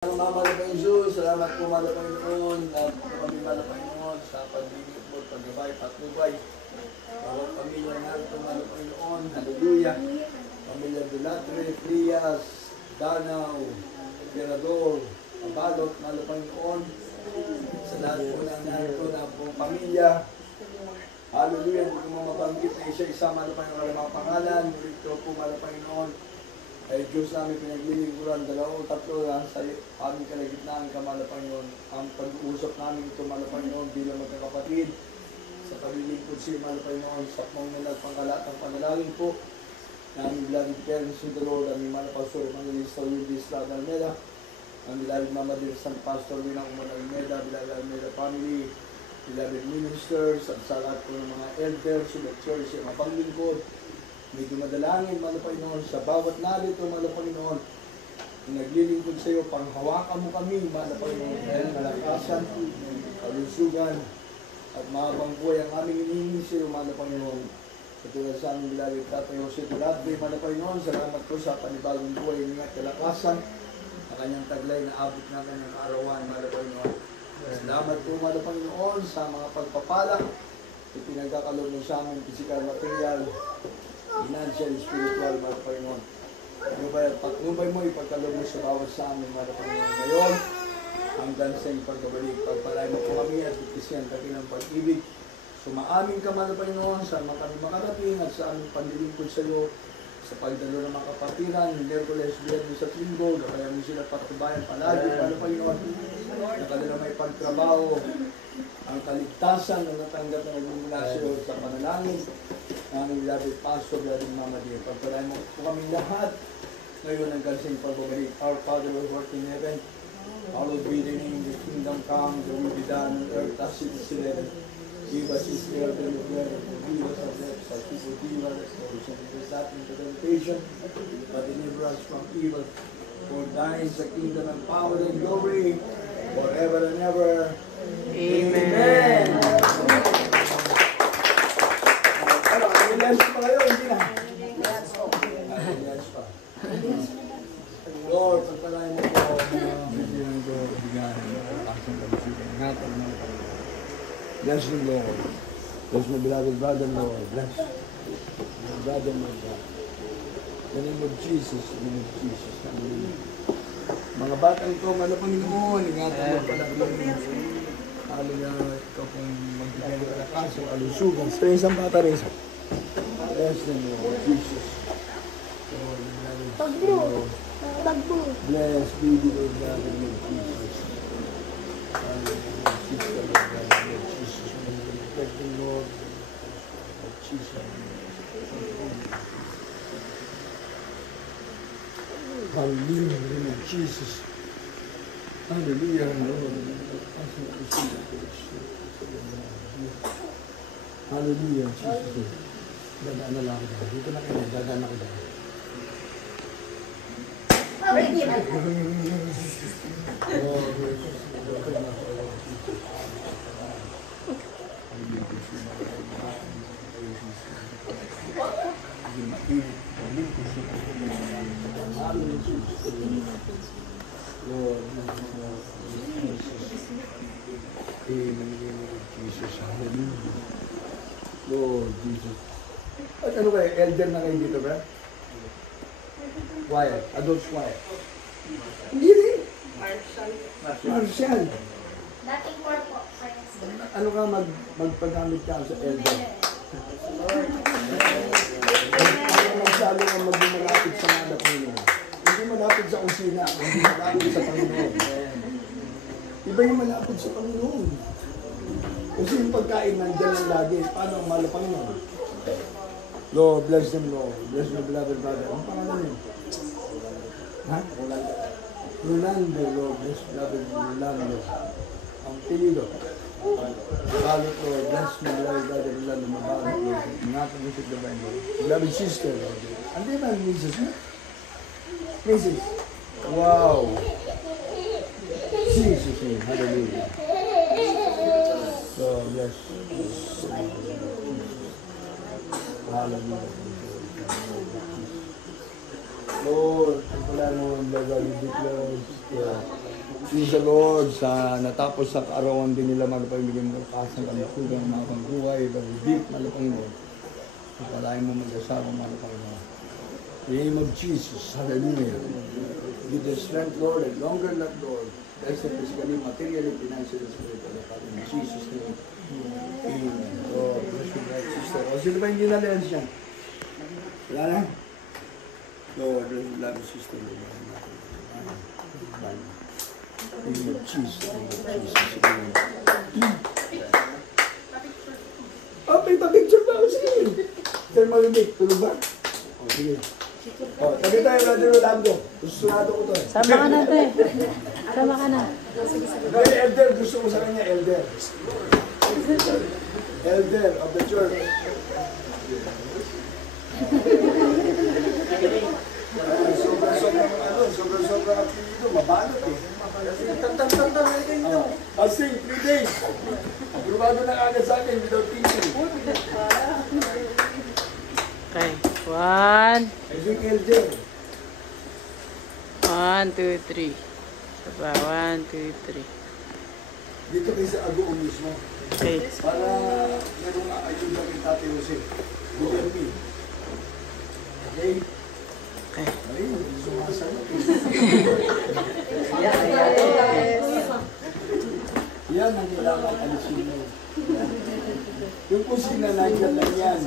Mama na Jesus, salamat po mga Panginoon at kami mga Panginoon sa pagbibig mo, paggabay, patnubay. Bawat pamilya natin mga Panginoon, hallelujah. Pamilya Delatre, Frias, Danaw, Tirador, Abalot, mga Panginoon. Sa lahat po na narito na pong pamilya. Hallelujah, hindi ko mabanggit na isa-isa mga Panginoon mga pangalan. Ito po mga Panginoon. Ay Diyos namin pinaglilingkuran, dalawang tatlo lang sa aming kalagitnaan ka, Mahal na Panginoon. Ang pag-uusap namin ito, Mahal na Panginoon, bilang magkakapatid, sa paglilingkod siya, Mahal na Panginoon, sa pangunguna at pangkalatang panalangin po, na aming beloved parents in the Lord, aming Mahal na Pastor, Evangelista Luis Lada Almeda, ang beloved Mama Dear San Pastor, Winang Umar Almeda, beloved Almeda family, beloved ministers, at sa lahat po ng mga elders, sa church, yung mga panglingkod, may dumadalangin, Mahal na Panginoon, sa bawat narito, Mahal na Panginoon, naglilingkod sa iyo, panghawakan mo kami, Mahal na Panginoon, dahil malakasan, kalusugan, at mahabang buhay ang aming hinihingi sa iyo, Mahal na Panginoon. Katulad sa aming beloved Tatay Jose Durante, Mahal na Panginoon, salamat po sa panibagong buhay niya at kalakasan, na kanyang taglay na abot na kanyang arawan, Mahal na Panginoon. Salamat po, Mahal na Panginoon, sa mga pagpapala, ipinagkakalob mo sa aming physical material, financial, spiritual, Mahal na Panginoon. Patnubay mo, ipagkalob mo sa bawat sa amin, Mahal na Panginoon. Ngayon, hanggang sa ipagkabalik, pagpalay mo po kami at itisyan kami ng pag-ibig. Sumaamin ka, Mahal na Panginoon, sa kami makarating at sa aming panlilingkod sa iyo, sa pagdalo ng mga kapatiran, Miyerkules, Biyernes at Linggo, kaya mo sila patubayan palagi, Mahal na Panginoon, na kanila may pagtrabaho, ang kaligtasan na natanggap na nagmumula sa iyo sa panalangin, na aming beloved Pastor, beloved Mama Dear. Pagpalain mo po kami lahat, ngayon ang gansing pagbabalik. Our Father who art in heaven, hallowed be thy name, the kingdom come, the will be done on earth as it is in heaven. Give us this day our daily bread, and forgive us our debts, as we forgive others, and lead us not into temptation, but deliver us from evil. For thine is the kingdom and power and glory, forever and ever. Amen. Yes pa kayo, hindi na. Yes pa. Lord, pagpalain mo po, bigyan ko, bigyan aking kalusugan. Ingatan mo po. Bless you, Lord. Bless my beloved brother, Lord. Bless my brother, my God. In the name of Jesus, in the name of Jesus. Hallelujah. Mga batang ito, Mahal na Panginoon, ingatan mo pala kami. Hallelujah, ikaw pong magbigay ng kalakasan, kalusugan. Sa isang bata rin. Bless them, Lord Jesus. Bless, baby, Lord God, in the name of Jesus. Hallelujah, sister, Lord God, in the name of Jesus. Protect them, Lord, of Jesus. Hallelujah, in the name of Jesus. Hallelujah, Lord. Hallelujah, Jesus. Dadaan na lang ako. Dito na kayo. Dadaan ako dyan. Lord, Jesus, hallelujah. Lord Jesus. At ano kayo, elder na kayo dito ba? Quiet, adults quiet. Hindi rin. Marshall. Dating corpo. Ano ka magpagamit ka sa elder? Ano magsalo ka maging malapit sa mga Panginoon? Hindi malapit sa kusina, hindi malapit sa Panginoon. Iba yung malapit sa Panginoon. Kasi yung pagkain nandiyan lang lagi. Paano ang Mahal na Panginoon? Lord, bless them, Lord. Bless my beloved brother. Ang pangalan niyo? Ha? Rolando, Lord. Bless beloved Rolando. Ang pilido. Mabalot, Lord. Bless my beloved brother Rolando. Mabalot, Lord. Ingatan mo sa gabayan, Lord. Beloved sister, Lord. Andi ba ang Mrs. mo? Mrs. Wow. Jesus name. Hallelujah. So, bless. Hallelujah. Lord, ang pala mo ang lagal, you declare, Praise the Lord sa natapos sa kaarawan din nila mga Panginoon, malakas ng kalusugan, mga pangbuhay, pag-ibig, mga Panginoon. Pagkalain mo mag-asawa, mga Panginoon. In the name of Jesus, hallelujah. Give the strength, Lord, and longer life, Lord. Bless them physically, materially, financially, spiritually, in Jesus' name. Amen. So, bless you, my sister. O, sino ba hindi na-lens yan? Wala na? Lord, bless you, love you, sister. In the name of Jesus, in the name of Jesus. Oh, may pa-picture ba? Sige. Saan mag-make? Tulog ba? O, sige. O, tabi tayo, Brother Rolando. Susunado ko to eh. Sama ka na to eh. Sama ka na. May elder, gusto ko sa kanya, elder. Elder of the church. Sobrang apelido, mabalot eh. Tantang-tantang na kayo ito. Asing, 3 days. Aprobado na agad sa akin without thinking. Okay. 1, I think elder. 1, 2, 3. Saba, 1, 2, 3. Dito kayo sa Agoon mismo. Okay. Para merong ayuda kay Tate Jose. Governi. Okay? Okay. Ay, sumasagot. Yan ang kailangan alisin mo. Yung kusina na yan lang yan.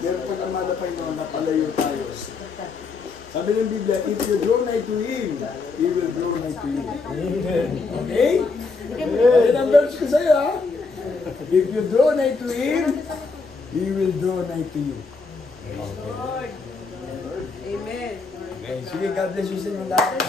Pero pag ang malapay mo, napalayo tayo. Sabi ng Biblia, if you draw nigh to Him, He will draw nigh to you. Okay? Yan ang verse ko sa'yo, ha? If you draw nigh to Him, He will draw nigh to you. Amen. Okay, sige, God bless you sa inyo lahat.